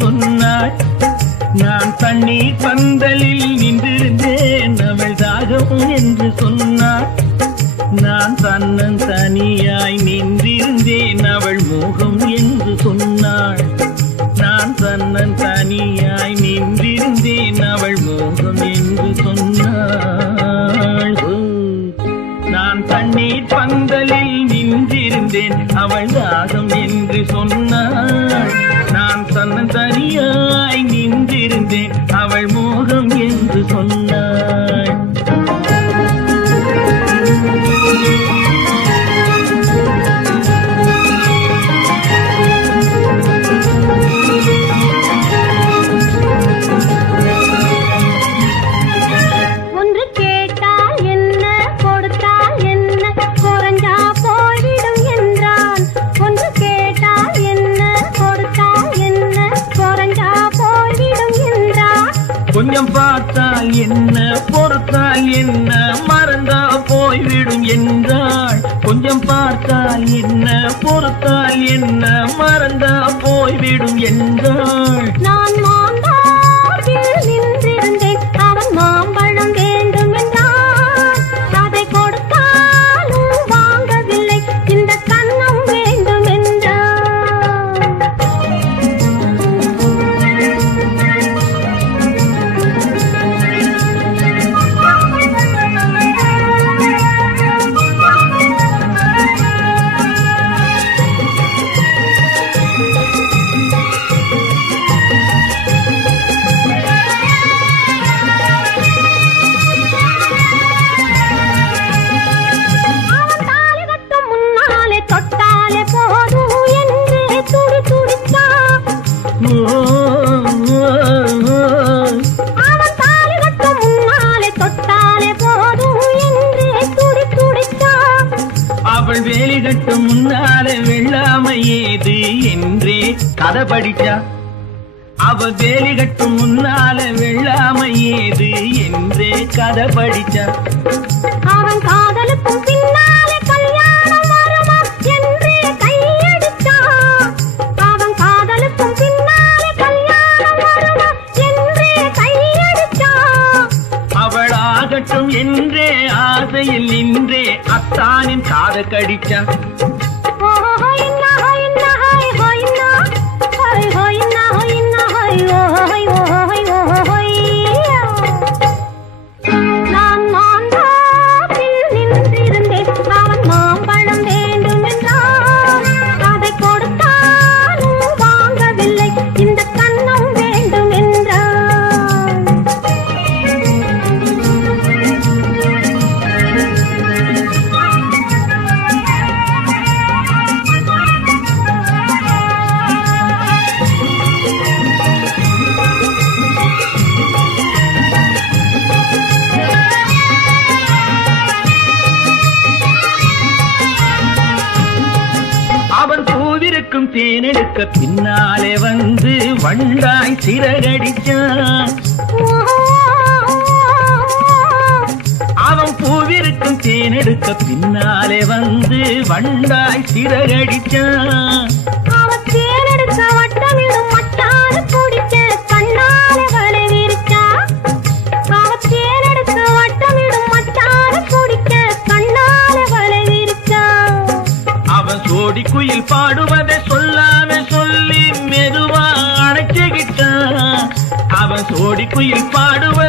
சொன்னாள். நான் தண்ணீர் பந்தலில் நின்றிருந்தேன் அவள் தாகம் என்று சொன்னாள். நான் தன்னன் தனியாய் நின்றிருந்தேன் அவள் மோகம் என்று சொன்னாள். நான் தன்னன் தனியாய் நின்றிருந்தேன் அவள் மோகம் என்று சொன்னாள். நான் தண்ணீர் பந்தலில் நின்றிருந்தேன் அவள் தாகம் என்று சொன்னாள். நான் தன்னன் தனியாய் நின்றிருந்தேன் அவள் மோகம் என்று சொன்னாள். கொஞ்சம் பார்த்தால் என்ன பொறுத்தால் என்ன மறந்தா போய்விடும் என்றாள். கொஞ்சம் பார்த்தால் என்ன பொறுத்தால் என்ன மறந்தா போய்விடும் என்றாள். நான் மாம்பழத்தில் நின்றிருந்தேன் அவன் மாம்பழம் வேண்டும் என்றான். அதை கொடுத்தாலும் வாங்கவில்லை இந்த கன்னம் வேண்டும் என்றான். அவள் வேலி கட்டும் முன்னாலே வெள்ளாமை ஏது என்றே கதை படிச்சா. அவள் வேலி கட்டும் முன்னாலே வெள்ளாமை ஏது என்றே கதை படிச்சா. அவன் காதலுக்கும் பின்னாலே கல்யாணம் வருமா என்றே கையடிச்சா. அவன் காதலுக்கும் பின்னாலே கல்யாணம் வருமா என்றே கையடிச்சா. அவள் ஆகட்டும் என்றே ஆசையில் நின்றே அத்தானின் காத கடிச்சா. நான் மாம்பழத்தில் நின்றிருந்தேன் அவன் மாம்பழம் வேண்டும் என்றான். அதை கொடுத்தாலும் வாங்கவில்லை இந்த கன்னம் வேண்டும் என்றான். அவன் பூவிருக்கும் தேனெடுக்க பின்னாலே வந்து வண்டாய் சிறகடிச்சான். அவன் பூவிருக்கும் தேனெடுக்க பின்னாலே வந்து வண்டாய் சிறகடிச்சான். அவன் தேனெடுக்க வட்டமிடும் மட்டான குடிக்க கண்ணாலே வலை விரிச்சா. அவன் தேனெடுக்க வட்டமிடும் மட்டான குடிக்க கண்ணாலே வலை விரிச்சா. அவன் சோடி குயில் பாடுவதை சொல்லாம சொல்லி மெதுவா அணைச்சுக்கிட்டான். அவன் சோடி குயில் பாடுவதை